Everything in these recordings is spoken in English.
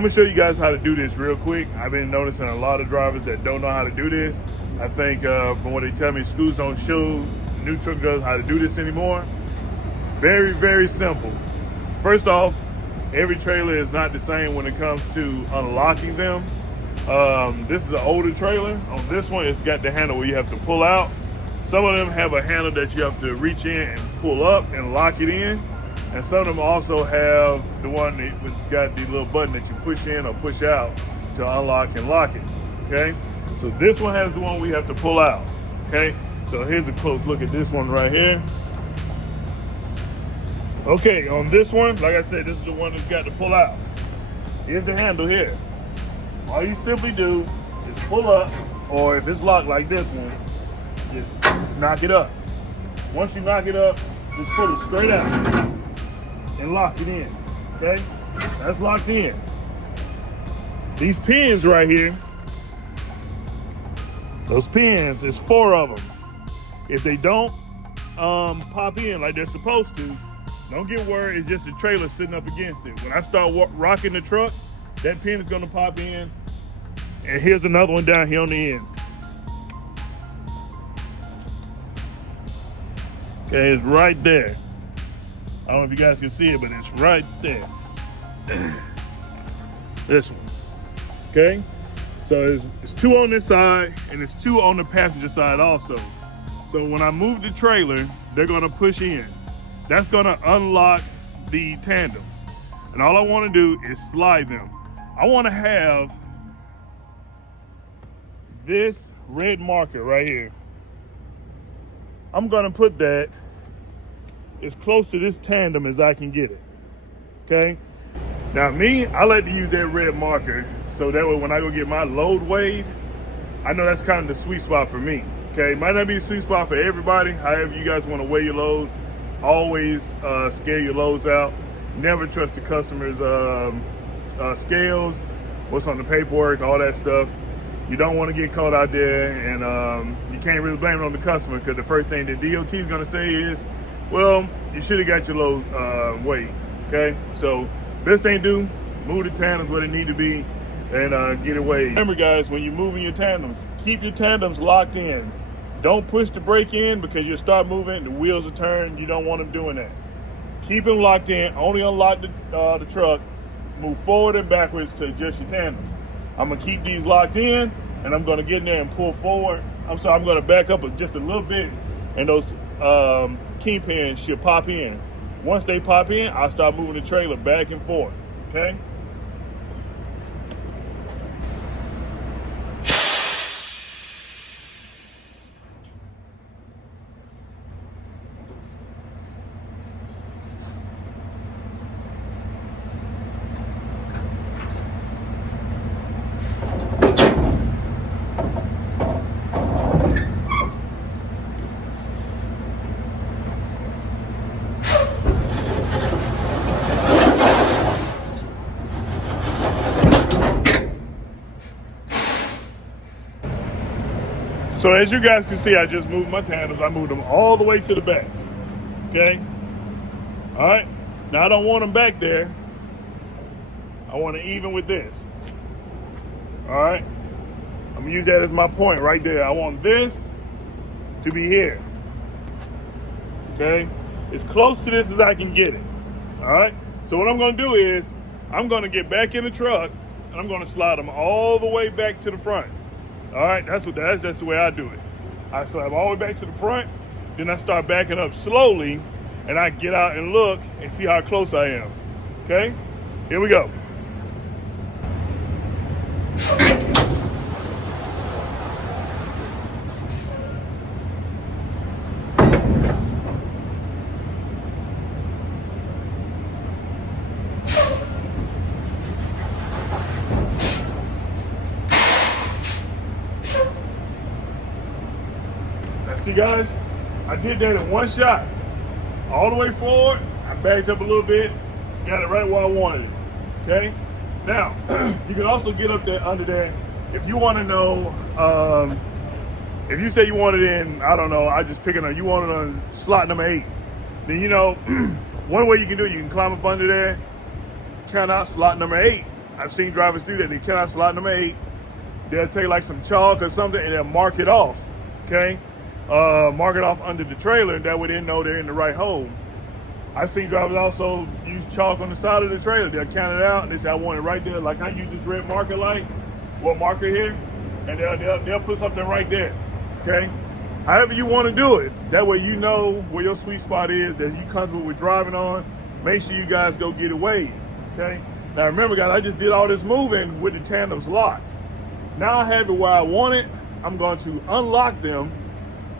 I'm gonna show you guys how to do this real quick. I've been noticing a lot of drivers that don't know how to do this. I think from what they tell me, schools don't show new truck drivers how to do this anymore. Very, very simple. First off, every trailer is not the same when it comes to unlocking them. This is an older trailer. On this one, it's got the handle where you have to pull out. Some of them have a handle that you have to reach in and pull up and lock it in. And some of them also have the one that's got the little button that you push in or push out to unlock and lock it, okay? So this one has the one we have to pull out, okay? So here's a close look at this one right here. Okay, on this one, like I said, this is the one that's got to pull out. Here's the handle here. All you simply do is pull up, or if it's locked like this one, just knock it up. Once you knock it up, just pull it straight out and lock it in, okay? That's locked in. These pins right here, those pins, there's 4 of them. If they don't pop in like they're supposed to, don't get worried, it's just a trailer sitting up against it. When I start rocking the truck, that pin is gonna pop in, and here's another one down here on the end. Okay, it's right there. I don't know if you guys can see it, but it's right there. This one, okay? So it's 2 on this side, and it's 2 on the passenger side also. So when I move the trailer, they're gonna push in. That's gonna unlock the tandems. And all I wanna do is slide them. I wanna have this red marker right here. I'm gonna put that as close to this tandem as I can get it, okay? Now me, I like to use that red marker so that way when I go get my load weighed, I know that's kind of the sweet spot for me, okay? Might not be the sweet spot for everybody, however you guys wanna weigh your load. Always scale your loads out. Never trust the customer's scales, what's on the paperwork, all that stuff. You don't want to get caught out there, and you can't really blame it on the customer, because the first thing that DOT is going to say is, well, you should have got your load weighed, okay? So best thing to do, move the tandems where they need to be and get it weighed. Remember guys, when you're moving your tandems, keep your tandems locked in. Don't push the brake in, because you'll start moving, the wheels will turn. You don't want them doing that. Keep them locked in, only unlock the truck, move forward and backwards to adjust your tandems. I'm gonna keep these locked in, and I'm gonna get in there and pull forward. I'm gonna back up just a little bit, and those key pins should pop in. Once they pop in, I'll start moving the trailer back and forth, okay? So as you guys can see, I just moved my tandems. I moved them all the way to the back, okay? All right, now I don't want them back there. I want to even with this, all right? I'm gonna use that as my point right there. I want this to be here, okay? As close to this as I can get it, all right? So what I'm gonna do is, I'm gonna get back in the truck, and I'm gonna slide them all the way back to the front. All right, that's the way I do it. I slide them all the way back to the front, then I start backing up slowly, and I get out and look and see how close I am. Okay, here we go. See guys, I did that in one shot. All the way forward, I backed up a little bit, got it right where I wanted it, okay? Now, you can also get up there under there if you want to know, if you say you want it in, I don't know, I just pick it up, you want it on slot number 8. Then you know, one way you can do it, you can climb up under there, count out slot number 8. I've seen drivers do that. They cut out slot number 8. They'll take like some chalk or something and they'll mark it off, okay? Mark it off under the trailer, and that way they know they're in the right hole. I've seen drivers also use chalk on the side of the trailer. They'll count it out and they say, I want it right there. Like I use this red marker light, what marker here, and they'll put something right there, okay? However you want to do it. That way you know where your sweet spot is, that you're comfortable with driving on. Make sure you guys go get it weighed, okay? Now remember guys, I just did all this moving with the tandems locked. Now I have it where I want it. I'm going to unlock them.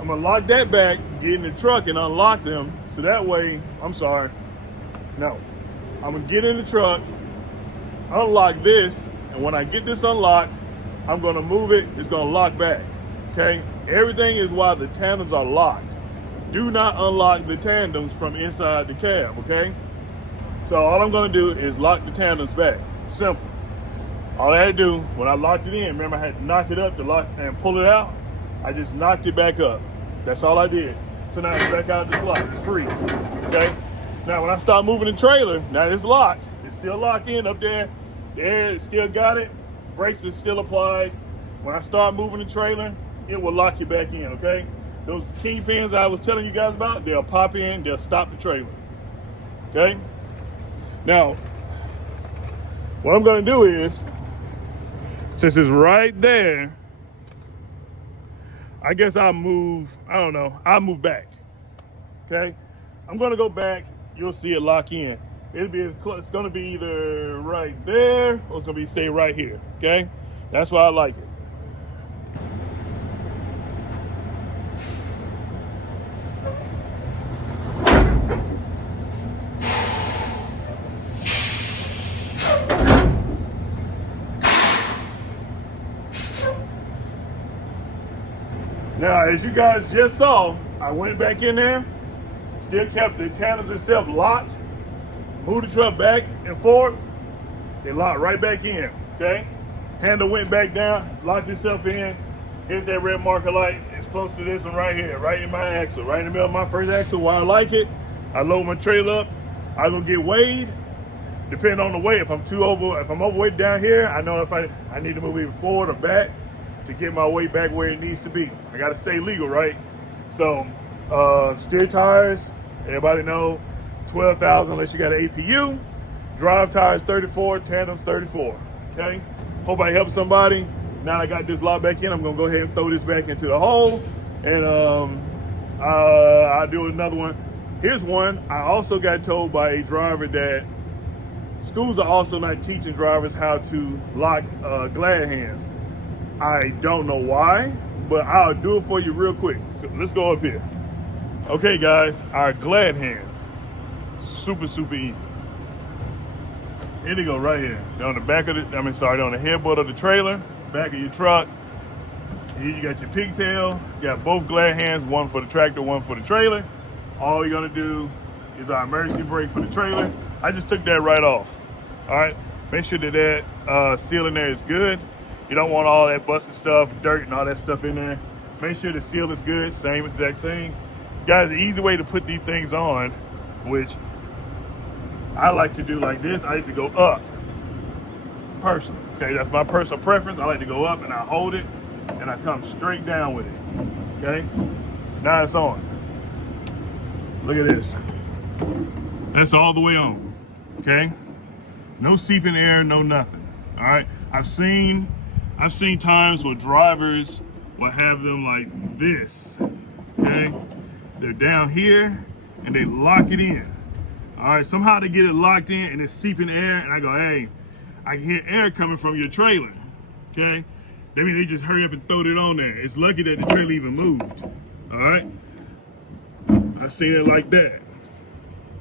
I'm gonna lock that back, get in the truck and unlock them. So that way, I'm gonna get in the truck, unlock this, and when I get this unlocked, I'm gonna move it, it's gonna lock back, okay? Everything is while the tandems are locked. Do not unlock the tandems from inside the cab, okay? So all I'm gonna do is lock the tandems back, simple. All I had to do, when I locked it in, remember I had to knock it up to lock and pull it out, I just knocked it back up. That's all I did. So now it's back out of the slot, it's free, okay? Now when I start moving the trailer, now it's locked. It's still locked in up there. The air is still got it. Brakes is still applied. When I start moving the trailer, it will lock you back in, okay? Those kingpins I was telling you guys about, they'll pop in, they'll stop the trailer, okay? Now, what I'm gonna do is, since it's right there, I guess I'll move back, okay? I'm gonna go back, you'll see it lock in. It's gonna be either right there or it's gonna stay right here, okay? That's why I like it. Now, as you guys just saw, I went back in there, still kept the tandems itself locked, moved the truck back and forth, they locked right back in, okay? Handle went back down, locked itself in, here's that red marker light, it's close to this one right here, right in my axle, right in the middle of my first axle. Why I like it, I load my trailer up, I go get weighed, depending on the weight. If I'm overweight down here, I know if I need to move either forward or back to get my weight back where it needs to be. I gotta stay legal, right? So, steer tires, everybody know, 12,000 unless you got an APU. Drive tires 34, tandems 34, okay? Hope I helped somebody. Now I got this lock back in, I'm gonna go ahead and throw this back into the hole, and I'll do another one. Here's one, I also got told by a driver that schools are also not teaching drivers how to lock glad hands. I don't know why, but I'll do it for you real quick. Let's go up here. Okay guys, our glad hands. Super easy. Here they go right here. They're on the back of they're on the headboard of the trailer, back of your truck. Here you got your pigtail. You got both glad hands, one for the tractor, one for the trailer. All you're gonna do is our emergency brake for the trailer. I just took that right off. All right, make sure that seal in there is good. You don't want all that busted stuff, dirt and all that stuff in there. Make sure the seal is good, same exact thing. Guys, the easy way to put these things on, which I like to do like this, I like to go up, personally. Okay, that's my personal preference. I like to go up and I hold it and I come straight down with it, okay? Now it's on. Look at this. That's all the way on, okay? No seeping air, no nothing, all right? I've seen times where drivers will have them like this, okay? They're down here and they lock it in. All right, somehow they get it locked in and it's seeping air and I go, hey, I can hear air coming from your trailer, okay? That means they just hurry up and throw it on there. It's lucky that the trailer even moved, all right? I seen it like that,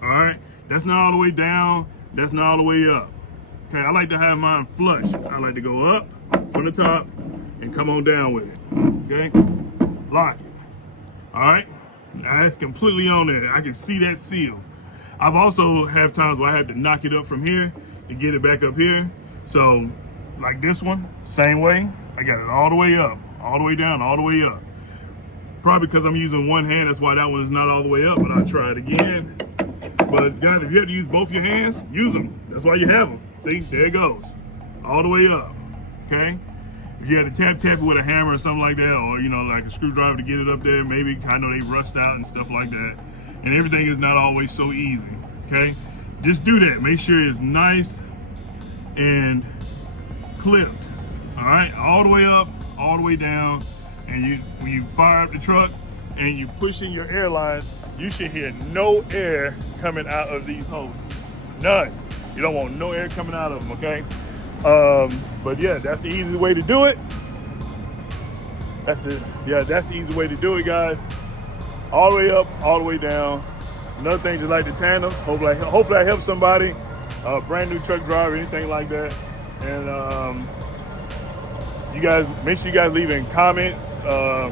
all right? That's not all the way down, that's not all the way up. Okay, I like to have mine flush. I like to go up from the top and come on down with it, okay? Lock it, all right? Now that's completely on there. I can see that seal. I've also have times where I have to knock it up from here and get it back up here. So like this one, same way. I got it all the way up, all the way down, all the way up. Probably because I'm using one hand, that's why that one is not all the way up, but I'll try it again. But guys, if you have to use both your hands, use them. That's why you have them. See, there it goes. all the way up, okay? If you had to tap it with a hammer or something like that, or like a screwdriver to get it up there, maybe I know they rust out and stuff like that. And everything is not always so easy, okay? Just do that. Make sure it's nice and clipped, all right? All the way up, all the way down. And when you fire up the truck and you push in your air lines, you should hear no air coming out of these hoses. None. You don't want no air coming out of them, okay? But yeah, that's the easiest way to do it. That's the easy way to do it, guys. All the way up, all the way down. Another thing, just like the tandems, hopefully I help somebody, brand new truck driver, anything like that. And you guys, make sure you guys leave in comments,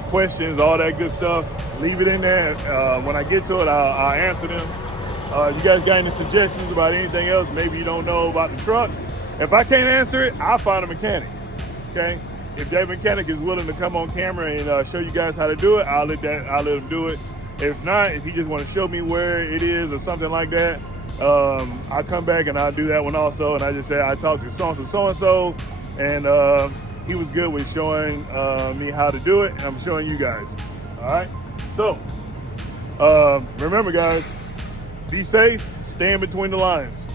questions, all that good stuff. Leave it in there. When I get to it, I'll answer them. You guys got any suggestions about anything else maybe you don't know about the truck? If I can't answer it, I'll find a mechanic, okay? If that mechanic is willing to come on camera and show you guys how to do it, I'll let him do it. If not, if he just want to show me where it is or something like that, I'll come back and I'll do that one also. And I just say I talked to so-and-so, and he was good with showing me how to do it, and I'm showing you guys. All right? So, remember guys, be safe, stay in between the lines.